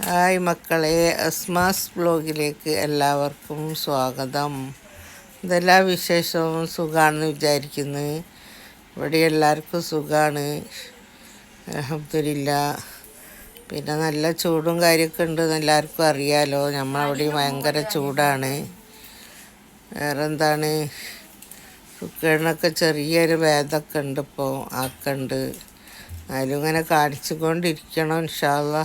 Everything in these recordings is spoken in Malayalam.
ഹായ് മക്കളെ അസ്മാസ് ബ്ലോഗിലേക്ക് എല്ലാവർക്കും സ്വാഗതം. ഇതെല്ലാ വിശേഷവും സുഖമാണെന്ന് വിചാരിക്കുന്നു. ഇവിടെ എല്ലാവർക്കും സുഖമാണ് അലഹമില്ല പിന്നെ നല്ല ചൂടും കാര്യമൊക്കെ ഉണ്ടെന്ന് എല്ലാവർക്കും അറിയാലോ. നമ്മളവിടെ ഭയങ്കര ചൂടാണ്. വേറെ എന്താണ് സുക്കേടിനൊക്കെ ചെറിയൊരു ഭേദമൊക്കെ ഉണ്ട് ഇപ്പോൾ ആക്കുണ്ട്. അതിലിങ്ങനെ ഇങ്ങനെ കാണിച്ചുകൊണ്ടിരിക്കണം ഇൻഷാല്ല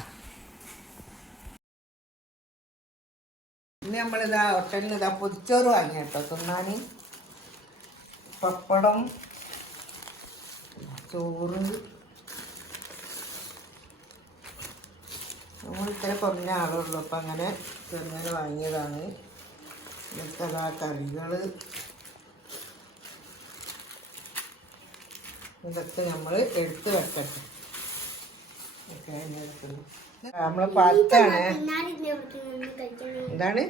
നമ്മളിതാ ഹോട്ടലിൽ ഇതാ പൊതിച്ചോറ് വാങ്ങി കേട്ടോ തിന്നാൻ പപ്പടം ചോറ്. നമ്മൾ ഇത്ര കുറഞ്ഞ ആളുള്ളൂ. അപ്പം അങ്ങനെ ചെറുങ്ങനെ വാങ്ങിയതാണ്. അതാ കറികൾ ഇതൊക്കെ നമ്മൾ എടുത്ത് വെക്കട്ടെ. എന്താണ്?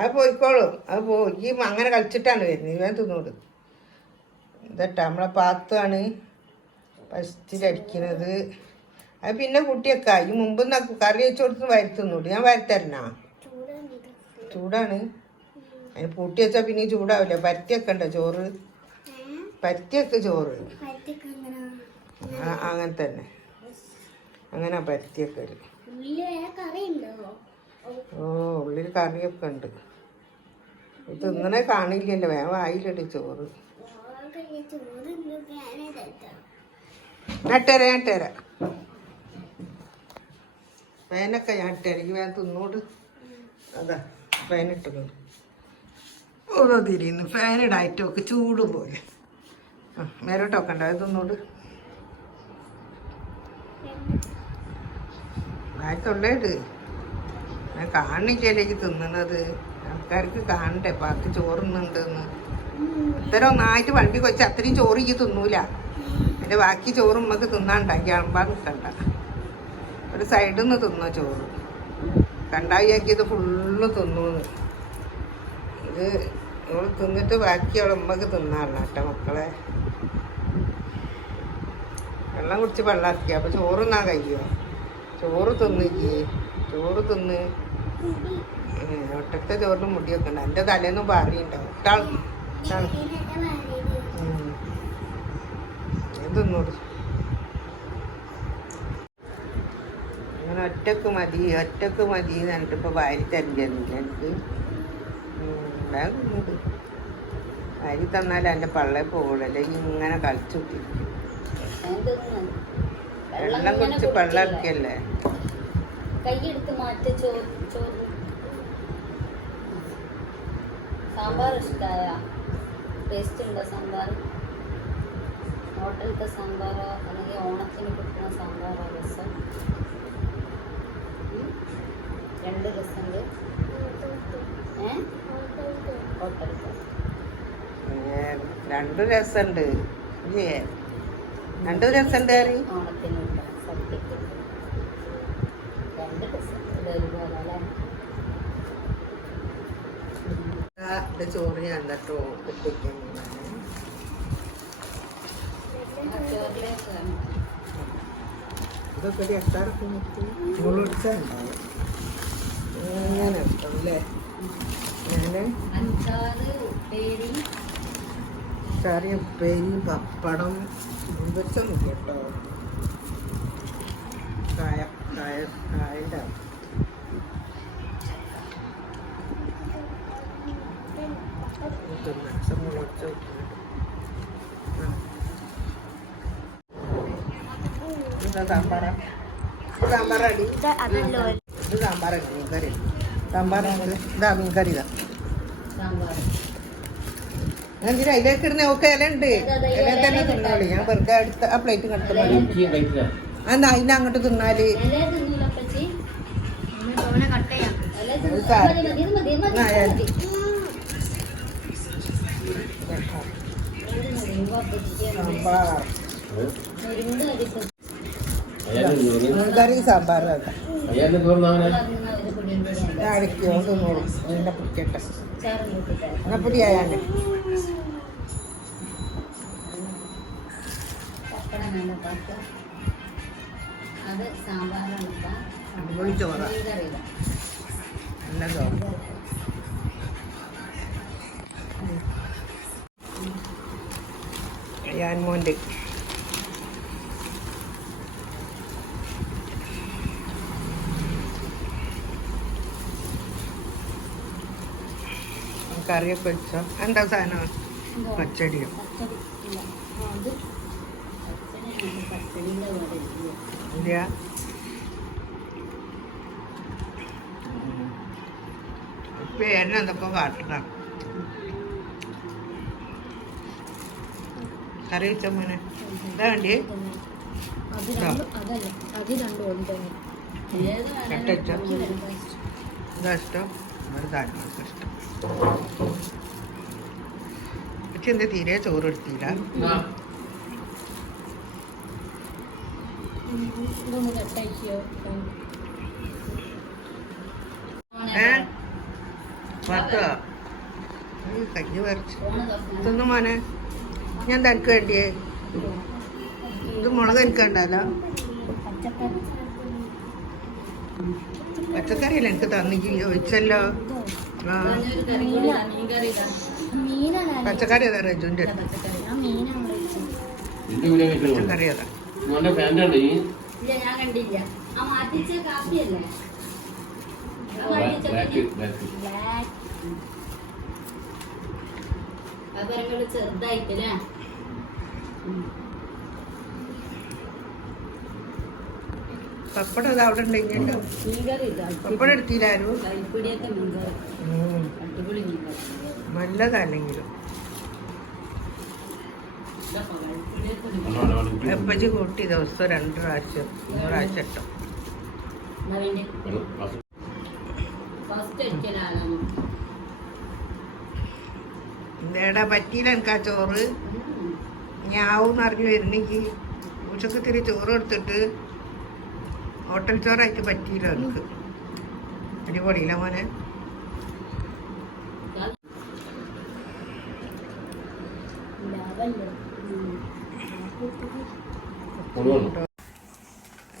അത് പോയിക്കോളും. അത് പോയി അങ്ങനെ കളിച്ചിട്ടാണ് വരുന്നത്. ഇവൻ തിന്നോട്. ഇതട്ടാ നമ്മളെ പാത്താണ് ഫസ്റ്റിലടിക്കുന്നത് അത് പിന്നെ കുട്ടിയൊക്കെ. ഈ മുമ്പ് കറി വെച്ച് കൊടുത്ത് വരുത്തുന്നുണ്ട് ഞാൻ വരുത്തരണ ചൂടാണ്. അതിന് പൂട്ടി വെച്ചാൽ പിന്നെ ചൂടാവില്ല. പരത്തിയൊക്കെ ഉണ്ടോ ചോറ്. പരത്തിയൊക്കെ ചോറ് അങ്ങനെ തന്നെ. അങ്ങനെ പരത്തിയൊക്കെ ഓ ഉള്ളിൽ കറിയൊക്കെ ഉണ്ട്. ഇത് ഇങ്ങനെ കാണില്ലല്ലോ വേഗം വായിലടി ചോറ്. ഞാട്ടര ഞാട്ടര പേനൊക്കെ ഞാൻ ഇട്ടര ഈ വേഗം തിന്നോട്. അതാ ഇട്ടിട്ടുണ്ട് ഓരോ തിരിയുന്നു. ഫാനിടായിട്ടൊക്കെ ചൂട് പോലെ ആ മേലോട്ടൊക്കെ ഉണ്ടായത് തിന്നോട്. കാണിക്കല്ലേ ഈ തിന്നണത്. ആൾക്കാർക്ക് കാണണ്ടേ പാർക്ക് ചോറുന്നുണ്ടെന്ന് ഇത്തരം ഒന്നായിട്ട് വണ്ടി കൊച്ച അത്രയും ചോറ് എനിക്ക് തിന്നൂല. എന്റെ ബാക്കി ചോറും നമുക്ക് തിന്നാണ്ടാക്കി അളമ്പാൻ നിൽക്കണ്ട ഒരു സൈഡിൽ നിന്ന് തിന്നോ ചോറ്. കണ്ടാക്കിയത് ഫുള്ള് തിന്നൂന്ന്. ഇത് ഇവൾ തിന്നിട്ട് ബാക്കി ഉമ്മക്ക് തിന്നാറില്ല കേട്ടോ മക്കളെ. വെള്ളം കുടിച്ച് വെള്ളാക്കി. അപ്പോൾ ചോറ് കഴിയോ? ചോറ് തിന്നിക്ക് ചോറ് തിന്ന്. ഒട്ടത്തെ ചോറിന് മുടി വെക്കണ്ട എന്റെ തലേന്നും പാറിയുണ്ടാവും ഒട്ടാൾ അങ്ങനെ ഒറ്റയ്ക്ക് മതി ഒറ്റയ്ക്ക് മതി എന്ന് പറഞ്ഞിട്ട് വാരി തരണ്ടിരുന്നില്ല എനിക്ക്. ഉം, വേഗം തിന്നോട് വാരി തന്നാൽ പള്ളയിൽ പോകുള്ളൂ അല്ലെങ്കിൽ ഇങ്ങനെ കളിച്ചുട്ടിരിക്കും വെള്ളം കുടിച്ച് വെള്ളം ഇറക്കിയല്ലേ കൈയെടുത്ത് മാറ്റ ചോറ് ചോറ് സാമ്പാർ ഇഷ്ടമായ ടേസ്റ്റ് ഉണ്ടോ സാമ്പാർ? ഹോട്ടലിലത്തെ സാമ്പാറോ അല്ലെങ്കിൽ ഓണത്തിന് കിട്ടുന്ന സാമ്പാറോ രസം? രണ്ട് രസമുണ്ട് രണ്ട് രസമുണ്ട്. രണ്ടു രസമുണ്ട് കറി ഓണത്തിന് കിട്ടുന്ന സദ്യക്ക് രണ്ട് രസം. ഇത് ഒരുപോലെ അല്ലേ? എന്റെ ചോറ് ഞാൻ എന്നിട്ടോ കുട്ടിക്ക് ആ ചോറിലേക്ക് വേണം ഇതൊക്കെ ഒരു എട്ടാർക്ക് അങ്ങനെ അല്ലേ ഞാൻ അഞ്ചാറ് ഉപ്പേരി കറി ഉപ്പേരി പപ്പടം വെച്ചൊന്നും കേട്ടോ കായ കായ കായന്റെ മുളച്ച് ഇതാ സാമ്പാറാ ഇത് സാമ്പാറടി ഇത് സാമ്പാറല്ല മീൻകറി സാമ്പാർ ഇതാ മീൻകറി ഇതാ സാമ്പാർ ഇതിന് അതിലേക്ക് ഇടുന്ന ഒക്കെ ഇല ഉണ്ട്. ഇല തന്നെ തിന്നോളി. ഞാൻ വെറുതെ അടുത്ത ആ പ്ലേറ്റ് എന്നാ അതിനെ അങ്ങോട്ട് തിന്നാൽ. കറി സാമ്പാർ തിന്നോളൂ. പിടിക്കട്ടെ. അത് സാമ്പാറാണ് ഇതാ. അടിപൊളി ചോറാ. നല്ല ചോറ് ഞാൻ മോന്റെ കറിയൊക്കെ വെച്ചോ? എന്താ സാധനം? പച്ചടിയോ? പച്ചടി. ഇല്ല. കാട്ടണം കറി വെച്ച മോനെ? എന്താ വേണ്ടി ഇഷ്ടം? ഒരു താല്പര്യം പക്ഷെ എന്താ തീരെ ചോറ് എടുത്തില്ല ഇതൊന്ന് കഞ്ഞി മോനെ? ഞാൻ തനിക്ക് വേണ്ടിയേ. ഇത് മുളക് എനിക്ക് ഉണ്ടല്ലോ പച്ചക്കറി പച്ചക്കറിയല്ല എനിക്ക് തന്നിക്ക്? വെച്ചല്ലോ. പച്ചക്കറി അതാ റജുന്റെ പച്ചക്കറി അതാ ഞാൻ കണ്ടില്ല. ആ മാറ്റിച്ച കാപ്പിയല്ലേ ചെറുതായിട്ടല്ലേ പപ്പടം ഇത് അവിടെ ഉണ്ടെങ്കിൽ പപ്പടം എടുത്തില്ലായിരുന്നു. നല്ലതല്ലെങ്കിലും. എപ്പച്ചി കൂട്ടി ദിവസം രണ്ട് പ്രാവശ്യം മൂന്ന് പ്രാവശ്യം ഇട്ടോ. എന്തേടാ പറ്റിയില്ല എനിക്ക് ആ ചോറ്. ഞാവും അറിഞ്ഞു വരുന്നെങ്കിൽ ഉച്ചയ്ക്ക് ഇത്തിരി ചോറ് എടുത്തിട്ട് ഹോട്ടൽ ചോറായിട്ട് പറ്റിയില്ല എനിക്ക് അടിപൊളിയില്ല മോനെ.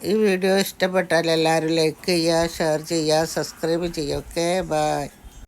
ഈ വീഡിയോ ഇഷ്ടപ്പെട്ടാൽ എല്ലാവരും ലൈക്ക് ചെയ്യുക ഷെയർ ചെയ്യുക സബ്സ്ക്രൈബ് ചെയ്യുക. Okay bye